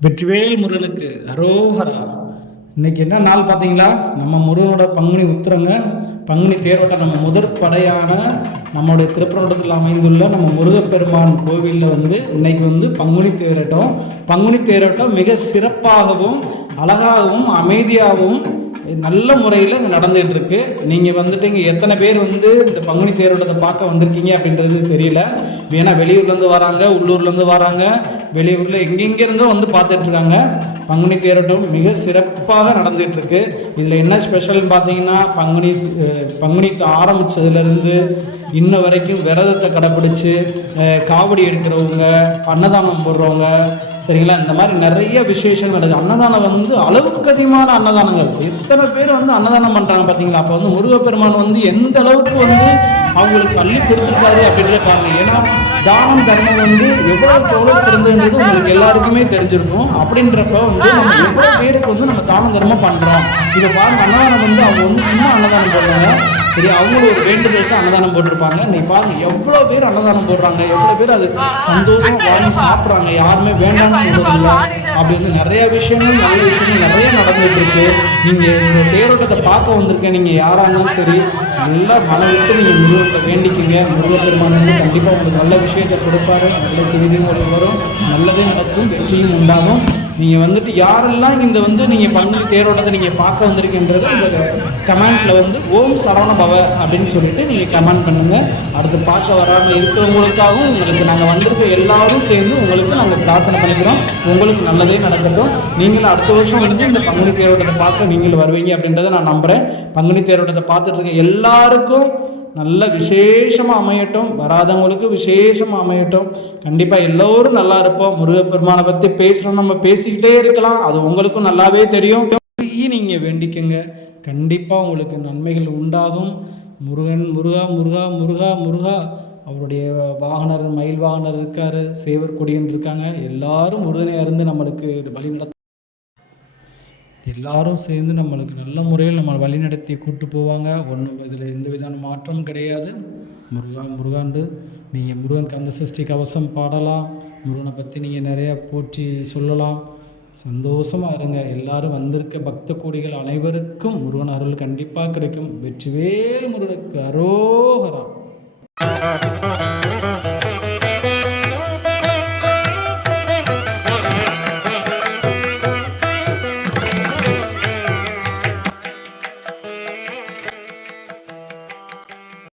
வெற்றிவேல் முருகனுக்கு அரோகரா இன்னைக்கு என்ன நாள் பார்த்தீங்களா? நம்ம முருகனோட பங்குனி உத்திரங்க பங்குனி தேரோட்டம் நம்ம முதற் படையான நம்மளுடைய திருப்பரங்குன்றத்தில் அமைந்துள்ள நம்ம முருகப்பெருமான் கோவிலில் வந்து இன்னைக்கு வந்து பங்குனி தேரோட்டம். பங்குனி தேரோட்டம் மிக சிறப்பாகவும் அழகாகவும் அமைதியாகவும் நல்ல முறையில் இங்கே நடந்துகிட்டு இருக்கு நீங்கள் வந்துட்டு இங்கே எத்தனை பேர் வந்து இந்த பங்குனி தேரோட்டத்தை பார்க்க வந்திருக்கீங்க அப்படின்றது தெரியல. ஏன்னா வெளியூர்லேருந்து வராங்க உள்ளூர்லேருந்து வராங்க. வெளியூரில் எங்கெங்கிருந்தோ வந்து பார்த்துட்ருக்காங்க. பங்குனி தேரோட்டம் மிக சிறப்பாக நடந்துகிட்ருக்கு. இதில் என்ன ஸ்பெஷல்னு பார்த்தீங்கன்னா பங்குனி பங்குனி ஆரம்பித்ததுலேருந்து இன்ன வரைக்கும் விரதத்தை கடைப்பிடிச்சு காவடி எடுக்கிறவங்க அன்னதானம் போடுறவங்க சரிங்களா? இந்த மாதிரி நிறைய விசேஷங்கள் நடக்குது. அன்னதானம் வந்து அளவுக்கு அதிகமான அன்னதானங்கள். எத்தனை பேர் வந்து அன்னதானம் பண்ணுறாங்க பார்த்தீங்களா? அப்போ வந்து முருகப்பெருமான் வந்து எந்த அளவுக்கு வந்து அவங்களுக்கு அள்ளி கொடுத்துருக்காரு அப்படின்றத பாருங்க ஏன்னா தானம் தர்மம் வந்து எவ்வளோக்கு எவ்வளோ சிறந்ததுன்றது உங்களுக்கு எல்லாருக்குமே தெரிஞ்சிருக்கும். அப்படின்றப்ப வந்து நம்ம எவ்வளோ பேருக்கு வந்து நம்ம தானம் தர்மம் பண்ணுறோம் இதை பாருங்க அன்னதானம் வந்து அவங்க வந்து சும்மா அன்னதானம் பண்ணுறாங்க சரி அவங்களும் ஒரு வேண்டுதலுக்கு அன்னதானம் போட்டிருப்பாங்க. நீ பாருங்க எவ்வளோ பேர் அன்னதானம் போடுறாங்க எவ்வளோ பேர் அது சந்தோஷம் வாங்கி சாப்பிட்றாங்க. யாருமே வேண்டாம்னு சொல்றதில்ல அப்படி வந்து நிறைய விஷயங்கள் நல்ல விஷயங்கள் நிறைய நடந்துட்டு இருக்கு நீங்கள் இந்த தேரோட்டத்தை பார்க்க வந்திருக்கேன் நீங்கள் யாராக இருந்தாலும் சரி நல்லா மனவிட்டு விட்டு முருகத்தை வேண்டிக்கிங்க. முருகப்பெருமான் வந்து கண்டிப்பாக உங்களுக்கு நல்ல விஷயத்தை கொடுப்பாரு. நல்ல செய்தியும் வரும் நல்லதே நடக்கும் வெற்றியும் உண்டாகும். நீங்கள் வந்துட்டு யாரெல்லாம் இந்த வந்து நீங்கள் பங்குனி தேரோட்டத்தை நீங்கள் பார்க்க வந்திருக்கின்றது இந்த கமெண்ட்டில் வந்து ஓம் சரவண பவ அப்படின்னு சொல்லிட்டு நீங்கள் கமெண்ட் பண்ணுங்கள் அடுத்து பார்க்க வராமல் இருக்கிறவங்களுக்காகவும் உங்களுக்கு நாங்கள் வந்திருக்க எல்லாரும் சேர்ந்து உங்களுக்கு நாங்கள் பிரார்த்தனை பண்ணிக்கிறோம். உங்களுக்கு நல்லதே நடக்கட்டும். நீங்களும் அடுத்த வருஷம் வந்து இந்த பங்குனி தேரோட்டத்தை பார்க்க நீங்கள் வருவீங்க அப்படின்றத நான் நம்புகிறேன் பங்குனி தேரோட்டத்தை பார்த்துட்டு இருக்க எல்லாருக்கும் நல்ல விசேஷமாக அமையட்டும். வராதவங்களுக்கு விசேஷமாக அமையட்டும். கண்டிப்பாக எல்லோரும் நல்லா இருப்போம். முருகப்பெருமானை பற்றி பேசுகிறோம் நம்ம பேசிக்கிட்டே இருக்கலாம். அது உங்களுக்கும் நல்லாவே தெரியும். நீங்கள் வேண்டிக்கங்க. கண்டிப்பாக உங்களுக்கு நன்மைகள் உண்டாகும். முருகன் முருகா முருகா முருகா முருகா. அவருடைய வாகனர் மயில் வாகனர் இருக்கார். சேவர் கொடியன் இருக்காங்க. எல்லாரும் முருகனை இருந்து நம்மளுக்கு வழி நடத்த எல்லாரும் சேர்ந்து நம்மளுக்கு நல்ல முறையில் நம்மளை வழிநடத்தி கூட்டு போவாங்க. ஒன்றும் இதில் எந்த விதமான மாற்றமும் கிடையாது. முருகா முருகாண்டு நீங்கள் முருகன் கந்த சஷ்டி கவசம் பாடலாம். முருகனை பற்றி நீங்கள் நிறையா போற்றி சொல்லலாம். சந்தோஷமாக இருங்க. எல்லாரும் வந்திருக்க பக்த கோடிகள் அனைவருக்கும் முருகன் அருள் கண்டிப்பாக கிடைக்கும். வெற்றிவேல் முருகனுக்கு அரோ